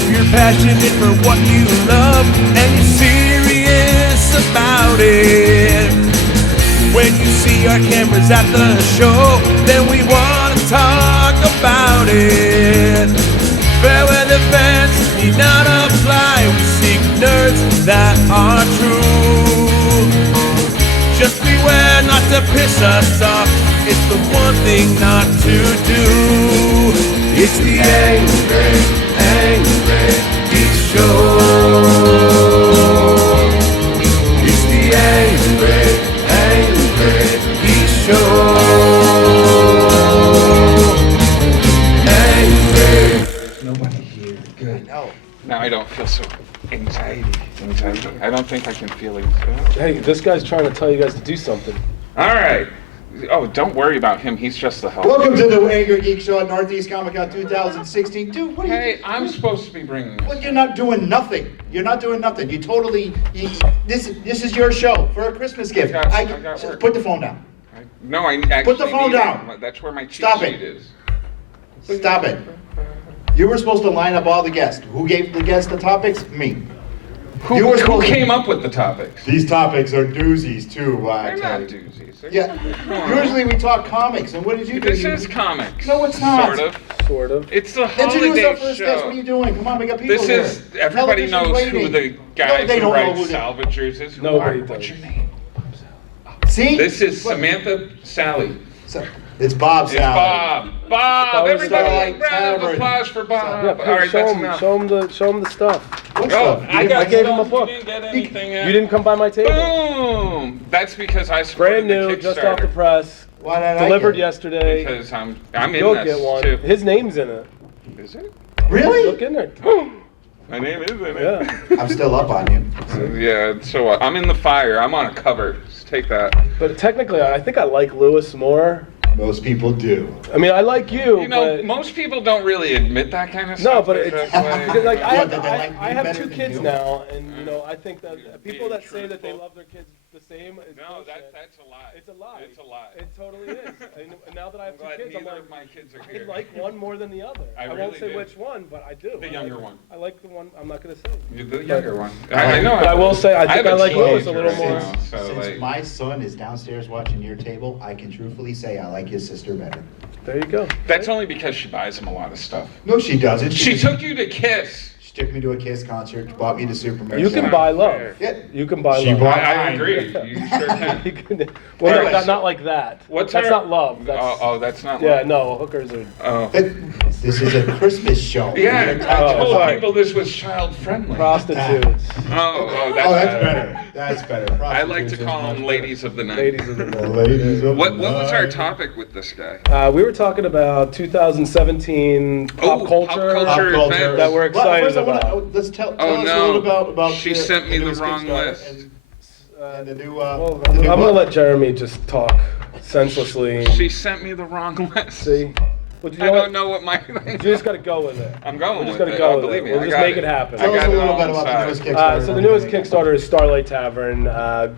If you're passionate for what you love and you're serious about it, when you see our cameras at the show, then we want to talk about it. Fair weather fans need not apply. We seek nerds that are true. Just beware not to piss us off. It's the one thing not to do. It's the Angry Geeks Show. It's the Angry Geeks Show. Nobody here. Good. No. Now I don't feel so anxiety. I don't think I can feel anxiety. Hey, this guy's trying to tell you guys to do something. All right. Oh, don't worry about him. He's just the help. Welcome to the Angry Geek Show at Northeast Comic Con 2016. Dude, what are you doing? Hey, I'm supposed to be bringing this. Well, you're not doing nothing. You're not doing nothing. You totally. This is your show for a Christmas gift. I got work. Put the phone down. No, I actually Put the phone need down. it. That's where my cheat Stop sheet it. is. Stop it. You were supposed to line up all the guests. Who gave the guests the topics? Me. Who came up with the topics? These topics are doozies too. They're not doozies. They're Yeah. Usually we talk comics, and what did you do? This is comics. No, it's not. Sort of. It's the Introduce holiday our first guest. show. What are you doing? Come on, we got people This here. is, everybody Television's knows who waiting. the guy they who don't know writes who they- Salvagers is. Who Nobody are- What's does. your name? See? This is Look. Samantha Sally. It's Bob It's Salley. Bob. Bob! Bob Everybody, Salley round of Creator. applause for Bob. Yeah, All right, show that's him, enough. show him the stuff. What's Oh, up? I got gave him a stuff. book. You didn't get anything yet. You didn't come by my table. Boom! That's because I supported Brand new, the just off the Kickstarter. press. Why did Delivered I get yesterday. Because I'm in You'll this get one. too. His name's in it. Is it? Really? Look in there. My name is in it. Yeah. I'm still up on you. Yeah, so I'm in the fire. I'm on a cover. Just take that. But technically, I think I like Lewis more. Most people do. I mean, I like you, You know, but most people don't really admit that kind of no, stuff. but it's That's because like I What, that they like I me have better two than kids you? now, and you know, I think that people Being that say that they truthful. love their kids the same is No, bullshit. that's a lie. It's a lie. It's a lie. It totally is. And now that I I'm have two glad kids, I'm neither like, of my kids are I here. like one more than the other. I won't really say do. which one, but I do. The I younger like, one. I like the one. I'm not gonna say. You're the younger one. I know. But I will say, I think have I a like Lewis a teenager little right more. now, so, Since like, my son is downstairs watching your table, I can truthfully say I like his sister better. There you go. that's only because she buys him a lot of stuff. No, she doesn't. She took you to Kiss. She took me to a Kiss concert, bought me to Superman. You can not buy love. fair. Yeah. You can buy She love. bought- I agree. You sure can. You can- well, Anyways. not like that. What's that's our- not love. That's, Oh, that's not. yeah, love. no, hookers are. Oh. This is a Christmas show. Yeah, We're I talking told about- people this was child friendly. Prostitutes. Oh, Oh, that's better. That's better. I like to Prostitutes is call much them better. ladies of the night. Ladies of the night. Ladies of What the was our night. topic with this guy? We were talking about 2017 pop culture, Pop culture. events. that we're Well, excited first I wanna- about. let's tell Oh, us a no. little about She sent me the newest wrong Kickstarter list. And the new, Well, the I'm new gonna book. let Jeremy just talk senselessly. She sent me the wrong list. See, but you I know don't what? know what my. You just gotta go with it. I'm going We're just with gonna it. go Oh, with believe it. me, We'll I just got make it happen. Tell I us got a it little all bit about the inside. newest Kickstarter. So the newest Kickstarter is Starlight Tavern.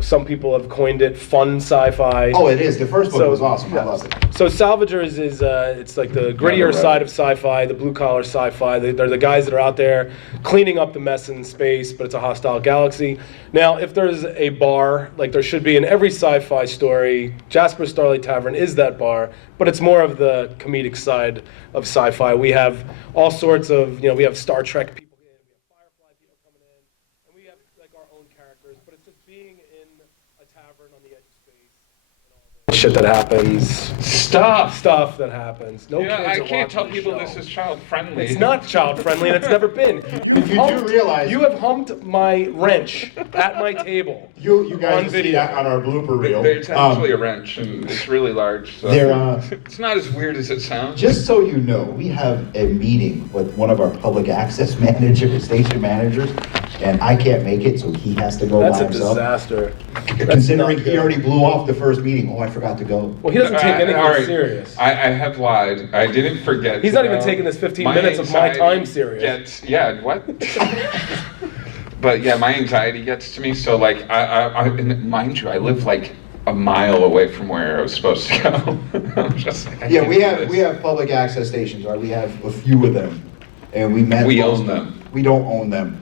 Some people have coined it fun sci-fi. Oh, it is. The first book So- was awesome. I yeah. loved it. So Salvagers is it's like the grittier read side it. of sci-fi, the blue collar sci-fi. They're the guys that are out there cleaning up the mess in space, but it's a hostile galaxy. Now, if there's a bar, like there should be in every sci-fi story, Jasper's Starlight Tavern is that bar, but it's more of the comedic side of sci-fi. We have all sorts of, we have Star Trek people in, we have Firefly people coming in, and we have like our own characters, but it's just being in a tavern on the edge of space and all the shit that happens. Stuff that happens. No Yeah, kids I are can't tell watching the people show. this is child friendly. It's not child friendly, and it's never been. If you do realize- you have humped my wrench at my table. You guys On will see video. that on our blooper reel. There's actually a wrench, and it's really large. So. They're, It's not as weird as it sounds. just so you know, we have a meeting with one of our public access managers, station managers, and I can't make it, so he has to go That's by a himself. disaster. Considering not he good. already blew off the first meeting. Oh, I forgot to go. Well, he doesn't take anything All right, serious. I have lied. I didn't forget. He's to not even go. taking this 15 My minutes of my anxiety time serious. Yeah, what? But yeah, my anxiety gets to me. So like, and mind you, I live like a mile away from where I was supposed to go. I'm just like, I Yeah, can't we do have this. public access stations, right? We have a few of them. and we met. We own them. We don't own them.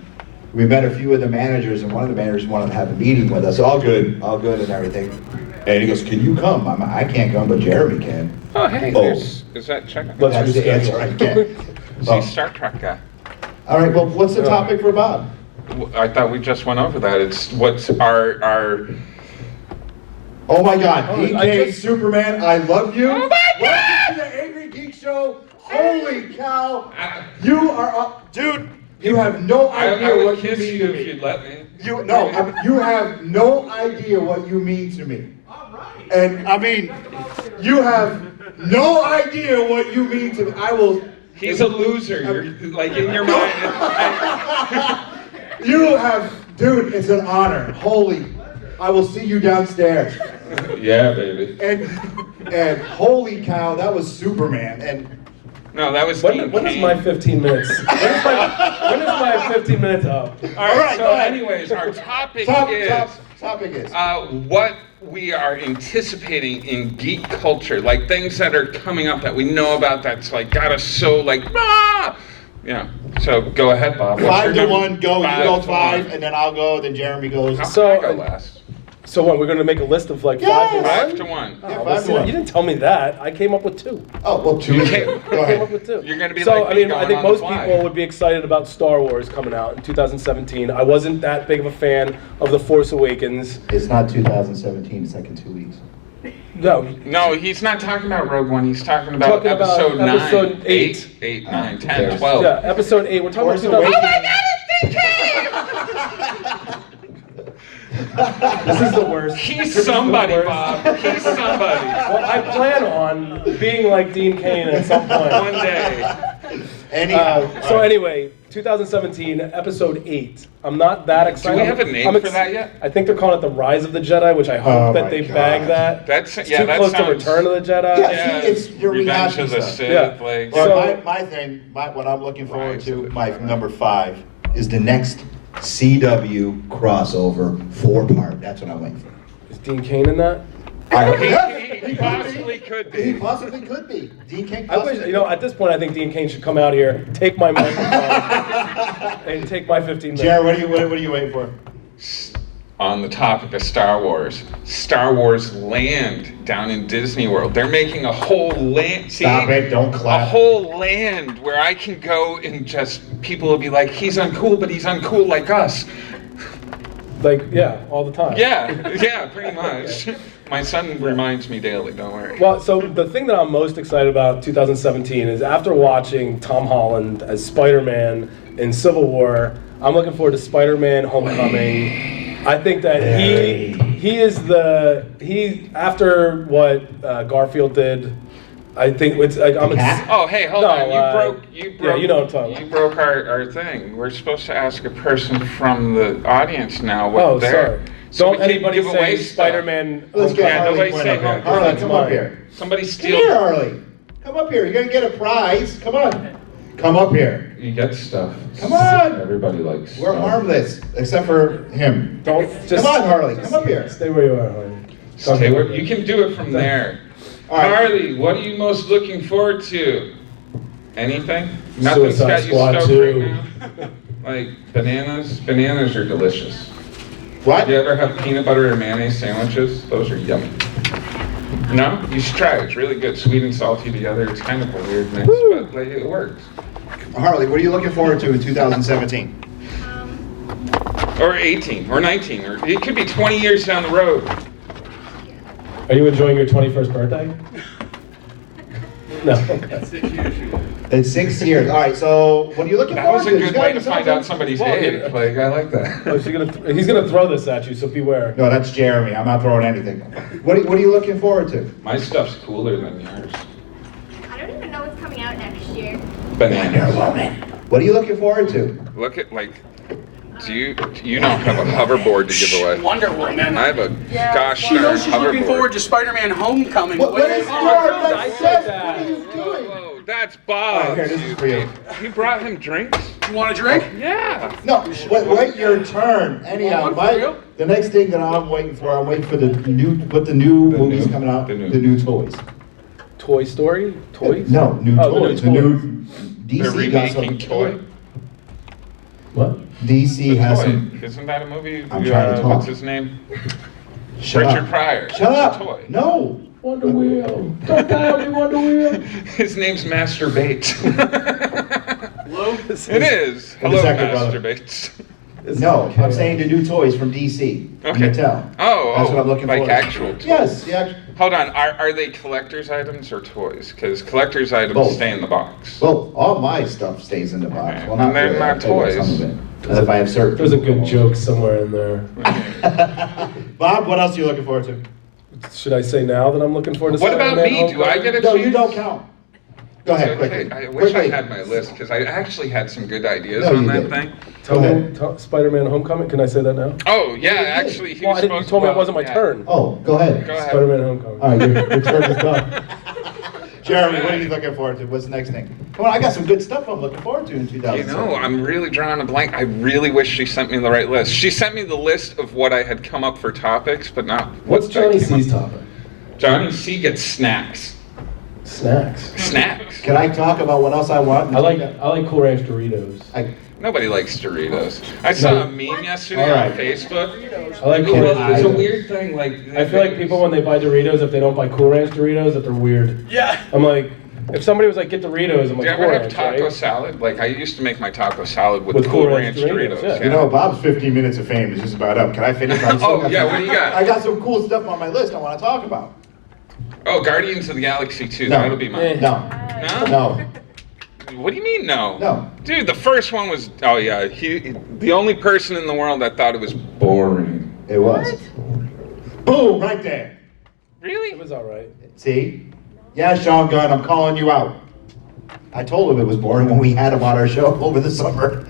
We met a few of the managers, and one of the managers wanted to have a meeting with us. All good and everything. And he goes, "Can you come?" I can't come, but Jeremy can. Oh, hey, is that check? Let's That's the answer I get. He's Star Trek guy. All right, well, what's the topic for Bob? I thought we just went over that. It's what's our. Oh my God, Oh, DK Superman, I love you. Oh my God! Welcome to the Angry Geek Show. Holy cow, you are up, dude. You have no I idea would what you kiss mean you to if me. you'd let me. You have no idea what you mean to me. And I mean, you have no idea what you mean to me. I will. He's a loser. You're, like in your mind. You have, dude. It's an honor. Holy, I will see you downstairs. Yeah, baby. And holy cow, that was Superman. And No, that was When Dean is Cain. my 15 minutes? When is my 15 minutes up? All right, go so ahead. anyways, our topic topic is. what we are anticipating in geek culture, like things that are coming up that we know about that's like got us so like, ah! Yeah, so go ahead, Bob. What's 5 your to number? 1, go. You 5 go to 5, 1. and then I'll go. Then Jeremy goes. How So, can I go last? So what, we're going to make a list of like 5 to 1? 5 to 1. Yeah, Oh, 5 well, to see, 1. you didn't tell me that. I came up with 2. Oh well, 2. You Go can't- I came ahead. up with 2. You're gonna be so, like I me mean, I going think on the most fly. people would be excited about Star Wars coming out in 2017. I wasn't that big of a fan of The Force Awakens. It's not 2017. It's like in 2 weeks. No, No, he's not talking about Rogue One. He's talking about episode 9, episode 8. 8, 9, 10, 12. yeah, episode 8. We're talking Force about 2000. Awakens. This is the worst. He's This is the somebody, worst. Bob. He's somebody. Well, I plan on being like Dean Cain at some point. One day. Anyhow. So anyway, 2017, episode 8. I'm not that excited. we have a name for that yet? I think they're calling it The Rise of the Jedi, which I hope Oh that my they God. bag that. That's It's yeah. too That close to sounds. Return of the Jedi. Yeah. See, it's your Revenge rehashing of the stuff. Sith. Yeah. Like, Well, So- my thing, what I'm looking forward Rise to, of the my Jedi. number 5, is the next CW crossover 4-part. That's what I'm waiting for. Is Dean Cain in that? he possibly could He be. possibly could be. Dean King. I wish, at this point, I think Dean Cain should come out here, take my microphone, and take my 15 minutes. Jared, what are you waiting for? On the topic of Star Wars Land down in Disney World. They're making a whole land. See, Stop it! Don't a clap. whole land where I can go and just people will be like, he's uncool, but he's uncool like us. Like, yeah, all the time. Yeah, pretty much. My son reminds me daily. Don't worry. Well, so the thing that I'm most excited about 2017 is after watching Tom Holland as Spider-Man in Civil War, I'm looking forward to Spider-Man Homecoming. I think that he is after what Garfield did. I think it's like Oh, hey, hold on. You broke. Yeah, you know what I'm talking about. You broke our thing. We're supposed to ask a person from the audience now what Oh, they're. sorry. So Don't we can't anybody give say away stuff. Spider-Man. Let's get Yeah, Harley nobody Quinn say up here. Harley. Harley, That's come up mine. here. Somebody Come steal. here, Harley. Come up here. You're gonna get a prize. Come on. Come up here. You get stuff. Come on. Everybody likes. We're stuff. harmless, except for him. Don't just Come on, Harley. Come up here. Stay where you are, Harley. Stay where, you can do it from there. All right. Harley, what are you most looking forward to? Anything? Nothing's Suicide got you Squad stoked 2. right now? Like bananas? Bananas are delicious. What? You ever have peanut butter and mayonnaise sandwiches? Those are yummy. No? You should try it. It's really good. Sweet and salty together. It's kind of a weird mix, but like, it works. Harley, what are you looking forward to in 2017? Or 18, or 19, or it could be 20 years down the road. Are you enjoying your 21st birthday? No. Okay. It's 6 years. All right, so what are you looking That forward was a to? good way to find out somebody's Well, age. yeah. Like, I like that. Oh, he's gonna throw this at you, so beware. No, that's Jeremy. I'm not throwing anything. What are you looking forward to? My stuff's cooler than yours. I don't even know what's coming out next year. Bananas. What are you looking forward to? Look at, like, you don't have a hoverboard to give away. Wonder Woman. I have a gosh She darn knows she's looking hoverboard. forward to Spider-Man Homecoming. What is Oh, yours? dude, That's I said it. that. What are you Whoa, doing? whoa, that's All Bob. right, here, this is for you. You brought him drinks? You want a drink? Yeah. No, wait your turn. Anyhow, One for real? the next thing that I'm waiting for the new movies coming out, the new- the new toys. Toy Story? Toys? No, new Oh, toys. the new toys. The new They're DC got some. remaking Toy. What? DC has Toy. some. Isn't that a movie? I'm trying to talk. What's his name? Shut Richard up. Pryor. Shut up. Toy. No. Wonder Wheel. Don't die on me, Wonder Wheel. His name's Master Bates. Hello? It is. In a Hello, second, Master brother. Bates. No, I'm saying the new toys from DC. Okay. Mattel. Oh, That's what I'm looking like for. actual toys. Yes, the actual. Hold on, are they collector's items or toys? Because collector's items Both. stay in the box. Well, all my stuff stays in the box. Okay. Well, not And they're really. not I'll tell you toys. some of it. And if I have certain. There's a good people. joke somewhere in there. Bob, what else are you looking forward to? Should I say now that I'm looking forward to What about Spider-Man me? Do I get a No, chance? you don't count. Go ahead, Okay, quickly. I wish Quickly. I had my list because I actually had some good ideas No, on you that didn't. thing. Tell Go me, ahead. Spider-Man Homecoming. Can I say that now? Oh yeah, actually he Well, was I didn't, you supposed told me to. it wasn't my yeah. turn. Oh, go ahead. Go ahead. Spider-Man Homecoming. All right, your turn is done. Jeremy, what are you looking forward to? What's the next thing? Come on, I got some good stuff I'm looking forward to in 2007. You know, I'm really drawing a blank. I really wish she sent me the right list. She sent me the list of what I had come up for topics, but not What's what Johnny I came C's up- topic? Johnny C gets snacks. Snacks. Snacks. Can I talk about what else I want? I like Cool Ranch Doritos. Nobody likes Doritos. I saw a meme yesterday All right. on Facebook. I like Cool Well, Ranch it's a Doritos. weird thing. Like I feel like people when they buy Doritos, if they don't buy Cool Ranch Doritos, that they're weird. Yeah. I'm like, if somebody was like, get Doritos, I'm Do like, you Cool ever have Ranch, taco right? salad? Like I used to make my taco salad with, With Cool Cool Ranch Ranch Doritos. Doritos, yeah. You know, Bob's 15 minutes of fame is just about up. Can I finish? I still Oh, got yeah, some- what do you got? I got some cool stuff on my list I want to talk about. Oh, Guardians of the Galaxy 2. No. That'll be mine. No. No? No. What do you mean no? No. Dude, the first one was. Oh yeah, the only person in the world that thought it was boring. It was. Boom, right there. Really? It was all right. See? Yeah, Sean Gunn, I'm calling you out. I told him it was boring when we had him on our show over the summer.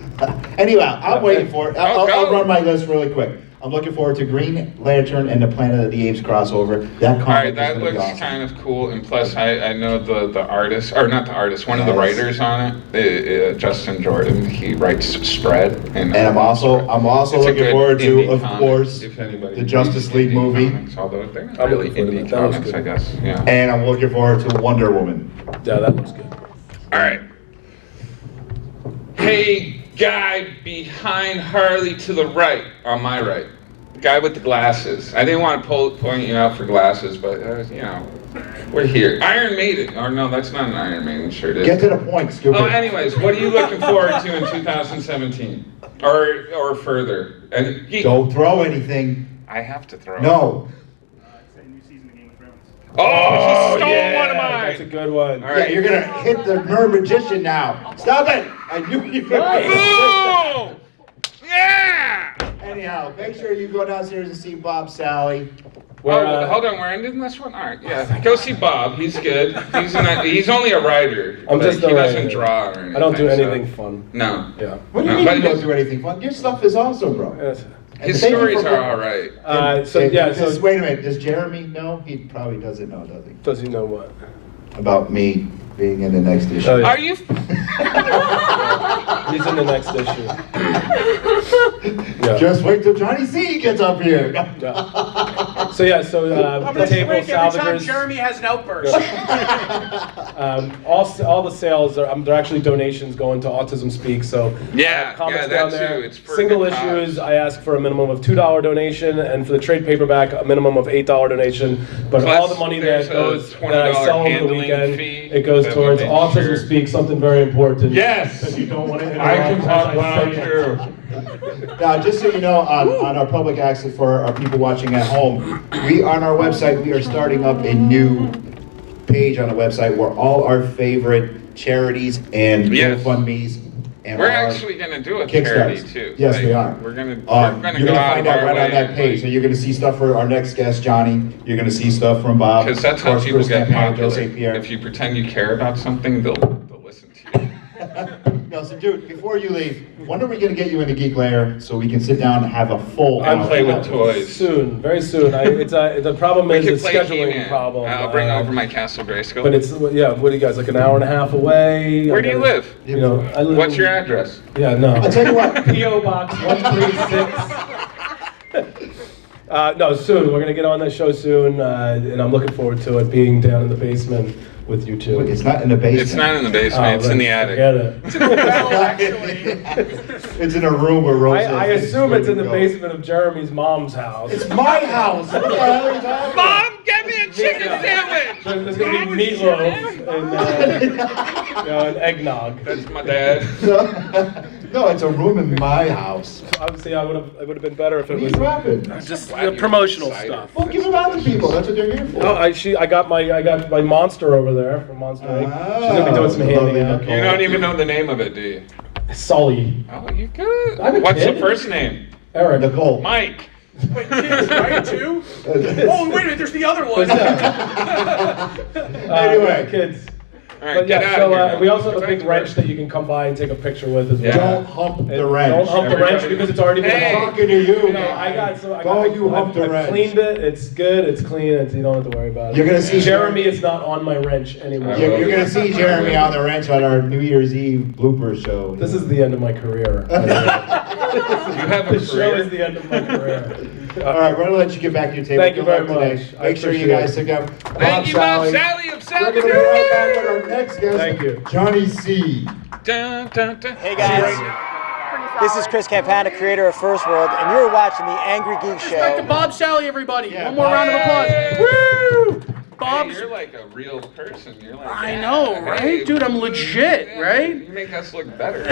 Anyway, I'm waiting for it. I'll go. run my list really quick. I'm looking forward to Green Lantern and the Planet of the Apes crossover. That comic All right, is that gonna be looks awesome. kind of cool. And plus, I know the artist, or not the artist, one of the Yes. writers on it, Justin Jordan. He writes Spread. And And I'm also It's a looking good forward to, indie of comic, course, if anybody the Justice reads League indie movie. Comics, although they're not I'm really looking forward to indie that. That was comics, good. I guess. Yeah. And I'm looking forward to Wonder Woman. Yeah, that looks good. All right. Hey, guy behind Harley to the right, on my right. Guy with the glasses. I didn't want to point you out for glasses, but, you know, we're here. Iron Maiden. Or no, that's not an Iron Maiden shirt, is Get it? to the point, stupid. Oh, anyways, what are you looking forward to in 2017? Or further? And Don't throw anything. I have to throw. No. Oh, he stole yeah, one of mine. That's a good one. All Yeah, right. you're gonna hit the magician now. Stop it! I knew you were gonna Boom! Yeah! Anyhow, make sure you go downstairs and see Bob Salley. Where, Oh, hold on, we're ending this one? All right, yeah. Go see Bob. He's good. He's only a writer. I'm but just a he doesn't writer. draw or anything. I don't do so- anything fun. No. Yeah. What do you No, mean but you don't his- do anything fun? Your stuff is awesome, bro. Yes. His Thank you stories for- are all right. Wait a minute, does Jeremy know? He probably doesn't know, does he? Does he know what? About me being in the next issue. Oh, yeah. Are you? He's in the next issue. Yeah. Just wait till Johnny C gets up here. Yeah. So yeah, I'm the gonna table break every time Salvagers. Jeremy has an outburst. All the sales are they're actually donations going to Autism Speak. So Yeah, comics yeah, down that there. too. It's for Single good issues, cause. I ask for a minimum of $2 donation, and for the trade paperback, a minimum of $8 donation. But Plus, all the money there's that a goes that I $20 sell over the handling weekend, fee it goes that towards we make Autism sure- Speak, something very important. Yes. Because you don't want to I can interrupt talk as I loud say it. too. Now, just so you know, on our public access for our people watching at home, on our website, we are starting up a new page on the website where all our favorite charities and Yes. GoFundMes and We're our actually gonna do a charity Kickstarters. too. Yes, Like, we are. We're gonna You're go out gonna of find out our right way on that and, page. So you're gonna see stuff for our next guest, Johnny. You're gonna see stuff from Bob. Because that's Of how course, people Chris get Campana, Joe popular. St. Pierre. If you pretend you care about something, they'll listen to you. No, so dude, before you leave, when are we gonna get you into Geek Lair so we can sit down and have a full And hour? play with toys. Soon, very soon. The problem We is could a play scheduling He-Man. problem. I'll bring over my Castle Grayskull. But it's yeah. What do you guys like? An hour and a half away. Where do you live? You know, I live. What's in- your address? Yeah, no. I'll tell you what. PO Box 136. No, soon. We're gonna get on that show soon, and I'm looking forward to it. Being down in the basement with you two. It's not in the basement. It's not in the basement. It's in the attic. Forget it. It's in the well, actually. It's in a room where Rose. I assume it's in the basement of Jeremy's mom's house. It's my house. What the hell are you talking about? Mom, get me a chicken sandwich! There's gonna be meatloaf and and eggnog. That's my dad. No, it's a room in my house. Obviously, it would have been better if it What are was. you dropping? Just promotional stuff. Well, give it out to people. That's what they're here for. Oh, I got my monster over there from Monster Inc. She's gonna be doing some handing lovely out. Nicole. You don't even know the name of it, do you? Sully. Oh, you good. I'm a What's kid. the first name? Eric. Nicole. Mike. Wait, kids, right? Two? Oh, wait a minute, there's the other one. Anyway. Kids. All right, But get yeah, out so of here. we also have a Go big back to wrench work. that you can come by and take a picture with as well. Yeah. Don't hump the And wrench. Don't hump the wrench Everybody- because it's already been Hey. I'm humped. talking to you. No, I Wrench. cleaned it. It's good. It's clean. You don't have to worry about it. You're gonna see Jeremy. It's not on my wrench anymore. You're gonna see Jeremy on the wrench on our New Year's Eve blooper show. This is the end of my career. You have a The show is career? the end of my career. All right, we're gonna let you get back to your table. Thank you Good very luck today. much. I Make sure you appreciate guys it. take up Thank you, Bob Salley. Salley of We're gonna be Salvagers. right back with our next guest. Thank you. Johnny C. Dun, dun, dun. Hey guys, this is Chris Campana, creator of First World, and you're watching the Angry Geek Back to Show. Bob Salley, everybody. Yeah, One more round of applause. Yay. Woo! Hey, Bob's. you're like a real person. You're like, I yeah, know, hey. right? Dude, I'm legit, Yeah, right? You make us look better.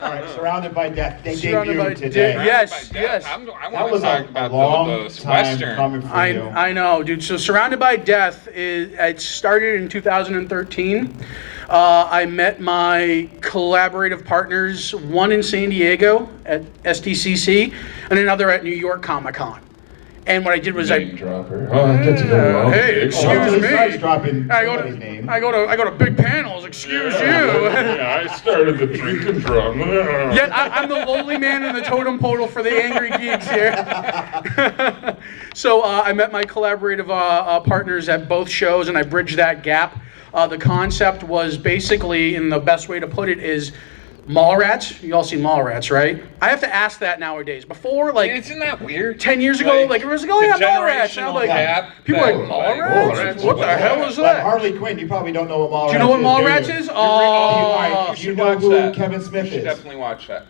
All right, Surrounded by Death. They Surrounded by debuted today. Death. Yes, By death. yes. I That want was to talk a about long those time Western. coming for you. I know, dude. So Surrounded by Death, it started in 2013. I met my collaborative partners, one in San Diego at STCC and another at New York Comic Con. And what I did was Name dropper. Oh, that's a good one. Hey, Oh, excuse he starts me. dropping I go somebody's name. to big panels. Excuse you. Yeah, I started the drinking drum. Yet I'm the lowly man in the totem pole for the Angry Geeks here. So I met my collaborative partners at both shows, and I bridged that gap. The concept was basically, and the best way to put it is, Mallrats. You all seen Mallrats, right? I have to ask that nowadays. Before, like, Isn't that weird? 10 years ago, like, it was like, oh the yeah, Mallrats. And I'm generational like, gap people are like, that, Mallrats? What the hell is Like that? Harley Quinn, you probably don't know what Mallrats is. Do you know what Mallrats do you? is? You Oh, you know who Kevin Smith You should is. definitely watch that.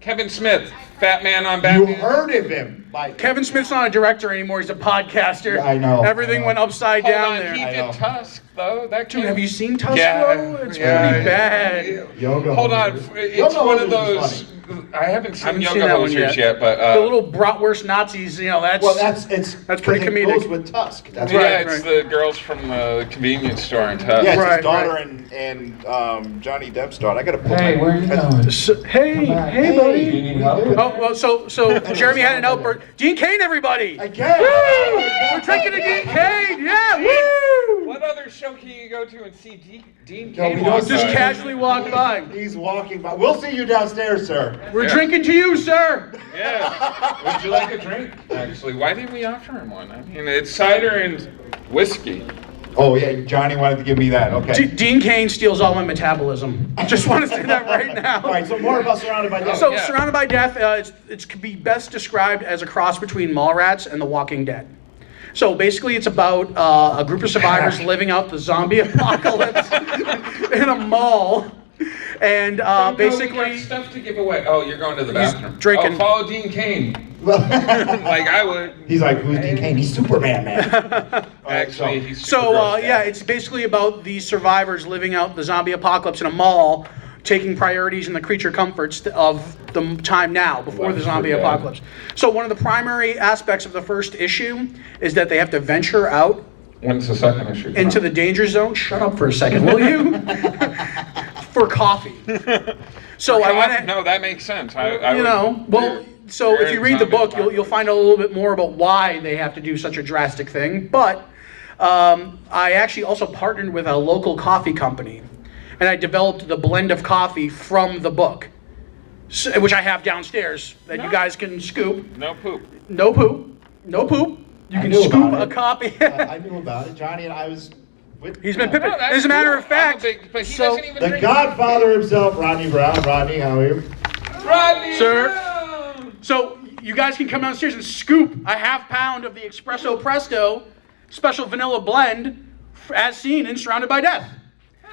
Kevin Smith, Fat Man on You Batman. heard of him. Like, Kevin Smith's not a director anymore. He's a podcaster. Yeah, I know, Everything I know. went upside Hold down on, there. he I did know. Tusk though. That Dude, kid- have you seen Tusk, Yeah, bro? It's yeah, pretty bad. Yoga Hold on, Hosers. it's Yoga one of Hosers is those. funny. I haven't seen haven't Yoga seen that one Hosers yet. yet, but The little bratwurst Nazis, you know, that's... Well, that's pretty it comedic. goes with Tusk. That's yeah, right, it's right. the girls from the convenience store in Tusk. Yeah, it's Right, his daughter right. and Johnny Depp's daughter. I gotta put Hey, my. where are you going? So, hey, buddy. You need help? Oh, well, so Jeremy had an outburst. Dean Cain, everybody! Again. Woo! We're drinking a Dean Cain! Yeah, woo! What other show can you go to and see Dean No, Cain? we don't walk Just by? casually walk by. He's walking by. We'll see you downstairs, sir. We're Yeah. drinking to you, sir! Yeah. Would you like a drink? Actually, why didn't we offer him one? I mean, it's cider and whiskey. Oh yeah, Johnny wanted to give me that. Okay. Dean Cain steals all my metabolism. I just want to say that right now. All right. So more about Surrounded by Death. So, yeah. Surrounded by Death, it could be best described as a cross between Mallrats and The Walking Dead. So basically, it's about a group of survivors living out the zombie apocalypse in a mall, and We got basically, stuff to give away. Oh, you're going to the bathroom. drinking. Oh, follow Dean Cain. Well, Like I would. he's like, who's Dean Cain? He's Superman, man. Actually, he's so super gross. yeah, it's basically about these survivors living out the zombie apocalypse in a mall, taking priorities and the creature comforts of the time now, before the zombie Yeah. apocalypse. So one of the primary aspects of the first issue is that they have to venture out When's the second issue? into the danger zone. Shut up for a second, will you? For coffee. So I went. No, that makes sense. I You would- know, well, so You're if you in read the zombie book, apocalypse. you'll find out a little bit more about why they have to do such a drastic thing. But I actually also partnered with a local coffee company, and I developed the blend of coffee from the book, which I have downstairs that you guys can scoop. No poop. No poop. No poop. You I can knew scoop about a it. copy. I knew about it. Johnny and I was with. He's been pimping. No, that's As a matter cool. of fact, but he so- doesn't even The drink. Godfather himself, Rodney Brown. Rodney, how are you? Rodney Sir. Brown! So you guys can come downstairs and scoop a half pound of the Espresso Presto special vanilla blend as seen in Surrounded by Death.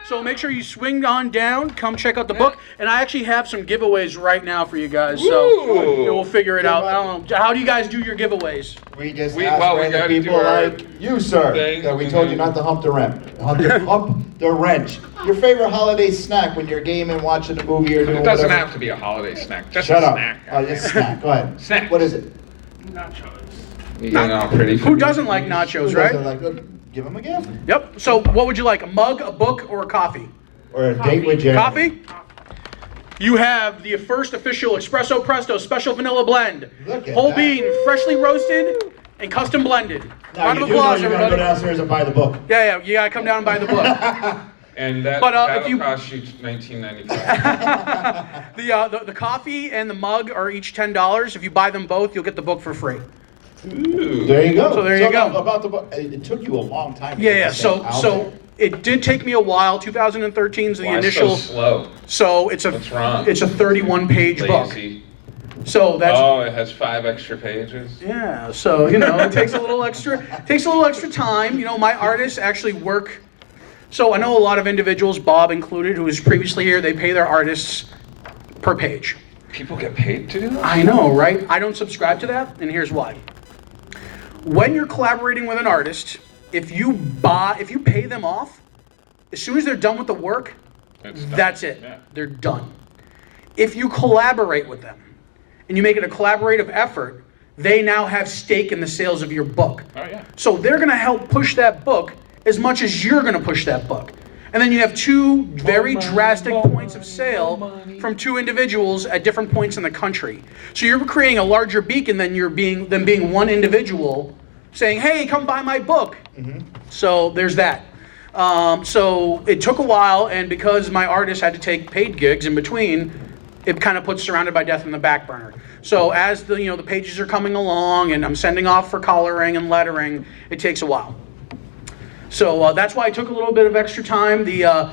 So make sure you swing on down, come check out the book, and I actually have some giveaways right now for you guys. So we'll figure it out. I don't know. How do you guys do your giveaways? We just We- ask well, we random gotta people do our like you, sir, thing, that we and told you then- not to hump the wrench. Hump the wrench. Your favorite holiday snack when you're gaming, watching a movie, or doing It doesn't whatever. have to be a holiday snack. Just Shut a up. snack. Just snack. Go ahead. Snack. What is it? You know, pretty. Who doesn't like nachos, Who right? doesn't like it? Give him a gift. Yep. So what would you like? A mug, a book, or a coffee? Or a date with Jeremy. Coffee? You have the first official Espresso Presto Special Vanilla Blend. Look at Whole that. bean, freshly roasted, and custom blended. Now, Round you of do know applause, you gotta go everybody. downstairs and buy the book. Yeah, you gotta come down and buy the book. And that, But, if that'll you- cost you $19.95. The coffee and the mug are each $10. If you buy them both, you'll get the book for free. Ooh. There you go. So there you go. now, about the book, it took you a long time to Yeah, get yeah. this thing out So there. it did take me a while. 2013 is the Why initial. so slow? So it's a What's wrong? it's a 31-page book. Lazy. So that's Oh, it has 5 extra pages. yeah. So it takes a little extra time. My artists actually work. So I know a lot of individuals, Bob included, who was previously here. They pay their artists per page. People get paid to do that? I know, right? I don't subscribe to that, and here's why. When you're collaborating with an artist, if you pay them off, as soon as they're done with the work, It's done. that's it. Yeah. They're done. If you collaborate with them, and you make it a collaborative effort, they now have stake in the sales of your book. Oh, yeah. So they're going to help push that book as much as you're going to push that book. And then you have two very drastic points of sale from two individuals at different points in the country. So you're creating a larger beacon than being one individual saying, "Hey, come buy my book." So there's that. So it took a while, and because my artists had to take paid gigs in between, it kind of puts Surrounded by Death in the back burner. So as the pages are coming along, and I'm sending off for coloring and lettering, it takes a while. So that's why it took a little bit of extra time. I'm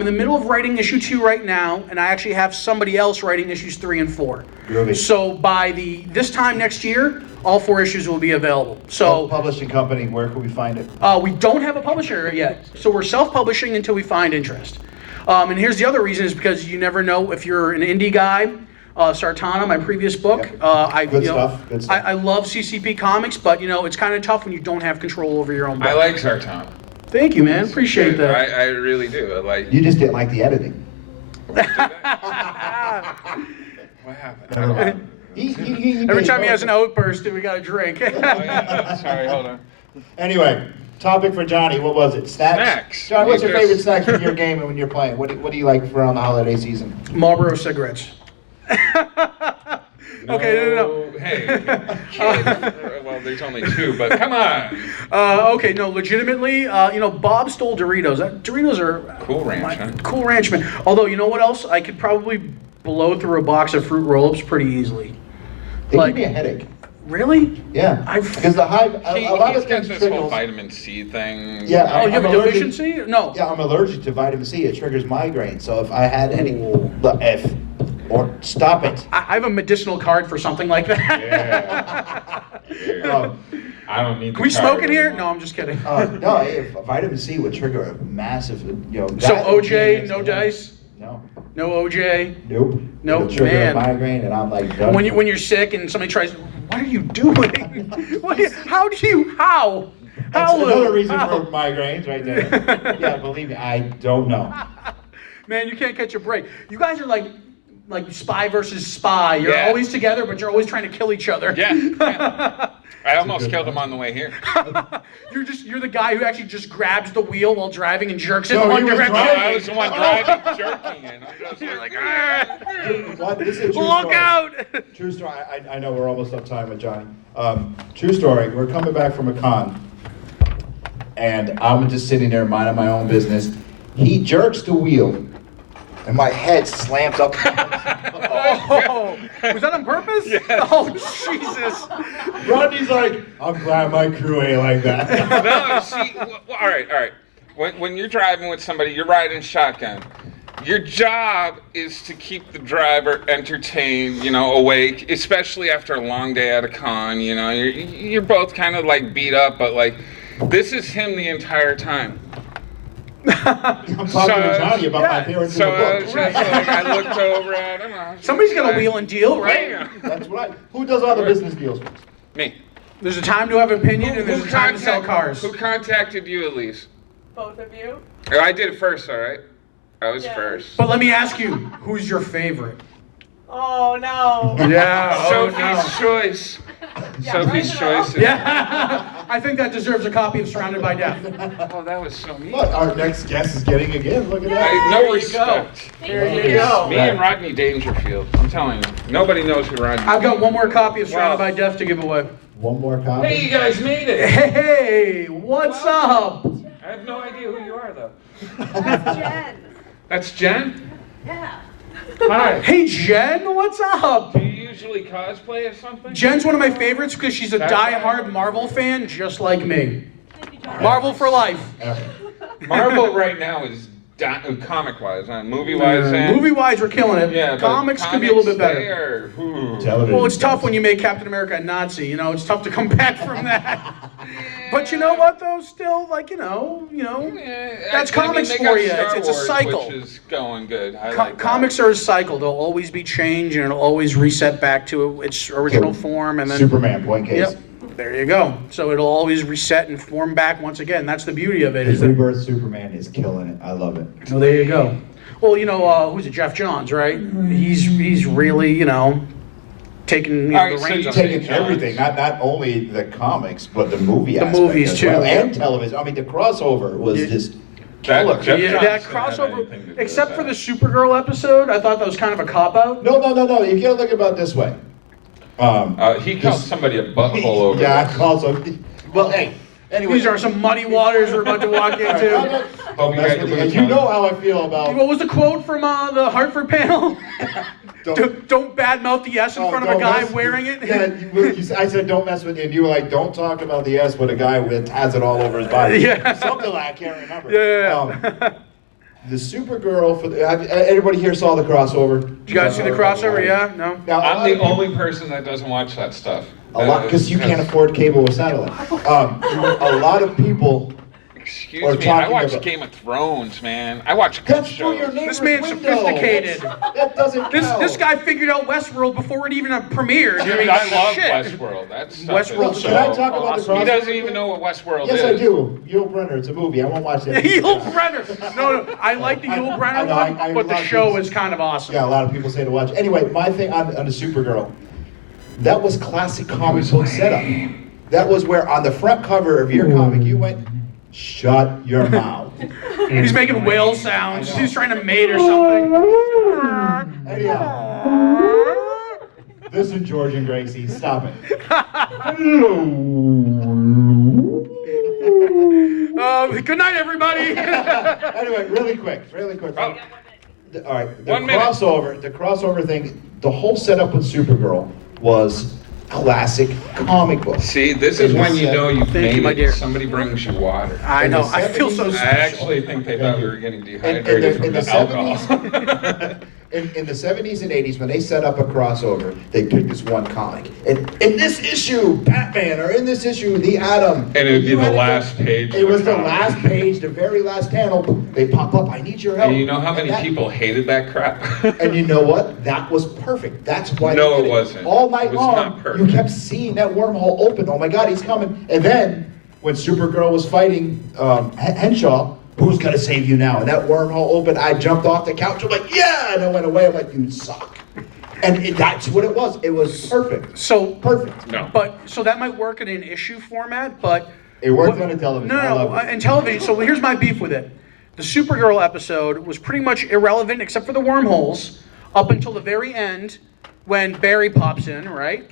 in the middle of writing issue 2 right now, and I actually have somebody else writing issues 3 and 4. Groovy. So by this time next year, all 4 issues will be available. So Publishing company, where can we find it? we don't have a publisher yet, so we're self-publishing until we find interest. And here's the other reason: is because you never know if you're an indie guy. Sartana, my previous book. Good stuff. Good stuff. I love CCP Comics, but it's kind of tough when you don't have control over your own book. I like Sartana. Thank you, man. Appreciate that. I really do. I like. You just didn't like the editing. What happened? Never mind. Every time he has an outburst, we got a drink. Sorry, hold on. Anyway, topic for Johnny. What was it? Snacks. Johnny, what's your Yes. favorite snacks when you're gaming, when you're playing? What do you like for around the holiday season? Marlboro cigarettes. Okay, no. Hey, kid. Well, there's only 2, but come on. Okay, no, legitimately, Bob stole Doritos. Doritos are Cool Ranch, huh? Cool Ranch, man. Although, you know what else? I could probably blow through a box of fruit roll-ups pretty easily. They Like- give me a headache. Really? Yeah. I've- Because the high, He, a lot he's of got things this whole triggers. vitamin C thing. Yeah. Oh, you have I'm a allergic- deficiency? No. Yeah, I'm allergic to vitamin C. It triggers migraine. So if I had any, stop it. I have a medicinal card for something like that. Yeah. Um, I don't need. Can we smoke in here? No, I'm just kidding. no, vitamin C would trigger a massive, So that- OJ, no dice? No. No OJ? Nope. Nope, It'll trigger man. a migraine, and I'm like done. When you're sick and somebody tries, what are you doing? How? That's another reason How? for migraines right there. Yeah, believe me, I don't know. Man, you can't catch a break. You guys are like spy versus spy. You're Yeah. always together, but you're always trying to kill each other. Yeah. I almost killed him on the way here. You're the guy who actually just grabs the wheel while driving and jerks it No, in he one was direction. driving. I was the one driving, jerking it. I'm just You're like, What? This is a true look story. out! True story. I know we're almost up time with Johnny. True story. We're coming back from a con, and I'm just sitting there minding my own business. He jerks the wheel, and my head slams up. Oh, was that on purpose? Yes. Oh, Jesus. Rodney's like, I'm glad my crew ain't like that. No, see, all right. When you're driving with somebody, you're riding shotgun. Your job is to keep the driver entertained, awake, especially after a long day at a con. You're both kind of like beat up, but like This is him the entire time. I'm talking to Johnny about my parents So in the book. I looked over at him. Somebody's got a wheel and deal, right? Yeah. That's right. Who does all the business deals for us? Me. There's a time to have opinion and there's a time to sell cars. Who contacted you, Elise? Both of you? Oh, I did it first, all right? I was first. But let me ask you, who's your favorite? Oh no. Yeah. Sophie's Choice. Sophie's Choice. Yeah. I think that deserves a copy of Surrounded by Death. Oh, that was so mean. Look, our next guest is getting again. Look at that. No respect. There you go. Me and Rodney Dangerfield. I'm telling you, nobody knows who Rodney. I've got one more copy of Surrounded by Death to give away. One more copy. Hey, you guys made it. Hey, what's up? I have no idea who you are, though. That's Jen. That's Jen? Yeah. Hi. Hey, Jen, what's up? Do you usually cosplay or something? Jen's one of my favorites because she's a die-hard Marvel fan just like me. Marvel for life. Marvel right now is comic-wise, movie-wise. Movie-wise, we're killing it. Yeah, comics could be a little bit better. Television. Well, it's tough when you make Captain America a Nazi. You know, it's tough to come back from that. But you know what, though? Still, like, you know, that's comics for you. It's a cycle. Which is going good. I like Comics are a cycle. They'll always be changed, and it'll always reset back to its original form, and then Superman, point case. Yep. There you go. So it'll always reset and form back once again. That's the beauty of it. His Is that, Rebirth Superman is killing it. I love it. well, there you go. Well, you know, who's it? Jeff Johns, right? He's really, you know, taking All right, the so reins. you on Taking it. everything, not only the comics, but the movie The aspect movies, as too, well, yeah. and television. I mean, the crossover was just That- killer. Jeff Yeah, Johns that didn't have crossover, anything to do with except for that. the Supergirl episode, I thought that was kind of a cop-out. No. You gotta look about it this way. He called somebody a butthole over Yeah, I this. called some. Well, hey. Anyway, These are some muddy waters we're about to walk into. Hope you got your and boots you on. know how I feel about. What was the quote from the Hartford panel? Don't- Don't badmouth the S in front of a don't guy mess- wearing it. Yeah, I said don't mess with it, and you were like, don't talk about the S with a guy that has it all over his body. Yeah. Something like I can't remember. Yeah. The Supergirl for everybody here saw the crossover. Did you guys see the crossover? Yeah? No? Now, I'm the only person that doesn't watch that stuff. A lot because you can't afford cable or satellite. A lot of people. Excuse Or me, I talking watch about- Game of Thrones, man. I watch good That's through shows. your neighbor's This man's window. sophisticated. That doesn't count. This guy figured out Westworld before it even premiered. I Dude, mean, I love shit. Westworld. That stuff Westworld's is Can I so talk about the awesome. He crossover? doesn't even know what Westworld Yes, is. I do. Yul Brynner. It's a movie. I won't watch that. Yul Brynner. No, I like the Yul I Brynner know, one, I but the love show these. is kind of awesome. Yeah, a lot of people say to watch. Anyway, my thing on the Supergirl, that was classic comic book setup. That was where on the front cover of your comic you went, shut your mouth. He's making whale sounds. I know. He's trying to mate or something. Anyhow, listen, George and Gracie, stop it. Good night, everybody. Anyway, really quick. Oh. All right, the 1 minute. crossover thing, the whole setup with Supergirl was classic comic book. See, this is when you know you've Thank you, made my it. dear. Somebody brings you water. I In the know. I feel so 70s, I special. actually think they thought we were getting In dehydrated from the the alcohol. 70s, in the 70s and 80s, when they set up a crossover, they picked this one comic. And in this issue, Batman, or in this issue, the Atom. And it would be you the had to last go- page It of the was the comic. last page, the very last panel. They pop up, I need your help. And you know how many And that- people hated that crap? And you know what? That was perfect. That's why No, they did it wasn't. All night It was long, not perfect. you kept seeing that wormhole open. Oh my God, he's coming. And then, when Supergirl was fighting Henshaw, who's gonna save you now? And that wormhole opened, I jumped off the couch, I'm like, yeah! And I went away, I'm like, you suck. And that's what it was. It was perfect. So, Perfect. No. but so that might work in an issue format, but It worked on a television. I No, love it. in television. So here's my beef with it. The Supergirl episode was pretty much irrelevant except for the wormholes up until the very end when Barry pops in, right?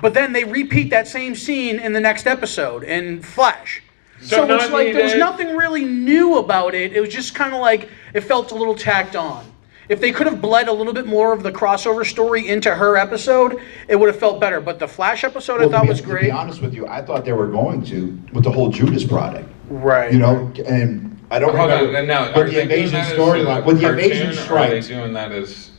But then they repeat that same scene in the next episode in Flash. So So it's not like there was needed. nothing really new about it. It was just kind of like it felt a little tacked on. If they could have bled a little bit more of the crossover story into her episode, it would have felt better. But the Flash episode I Well, thought was To be great. honest with you, I thought they were going to with the whole Judas project. Right. You know, and I don't Hold remember. on, and now, but are the they doing invasion that as storyline, a with the cartoon, invasion or are they strikes. doing that as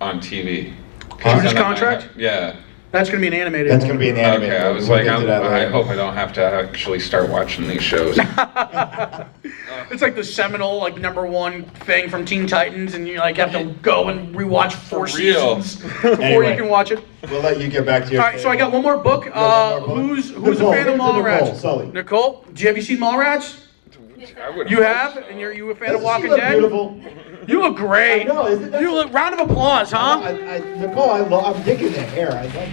on TV? Judas Something like Contract? that. Yeah. That's going to be an animated. That's going to be an animated. Okay, I was We'll like, get to that I later. hope I don't have to actually start watching these shows. It's like the seminal, like #1 thing from Teen Titans, and you like have to go and rewatch 4 For real. seasons before Anyway. you can watch it. We'll let you get back to your. All right, so I got one more book. got one more book? Who's Nicole, a fan give of it to Mallrats? Nicole, Sully. Nicole, have you seen Mallrats? I would You hope have, so. and you a fan Doesn't of she Walking look Dead? beautiful? You look great. I know, isn't that- You look. Round of applause, huh? Nicole, I'm digging the hair. I like that.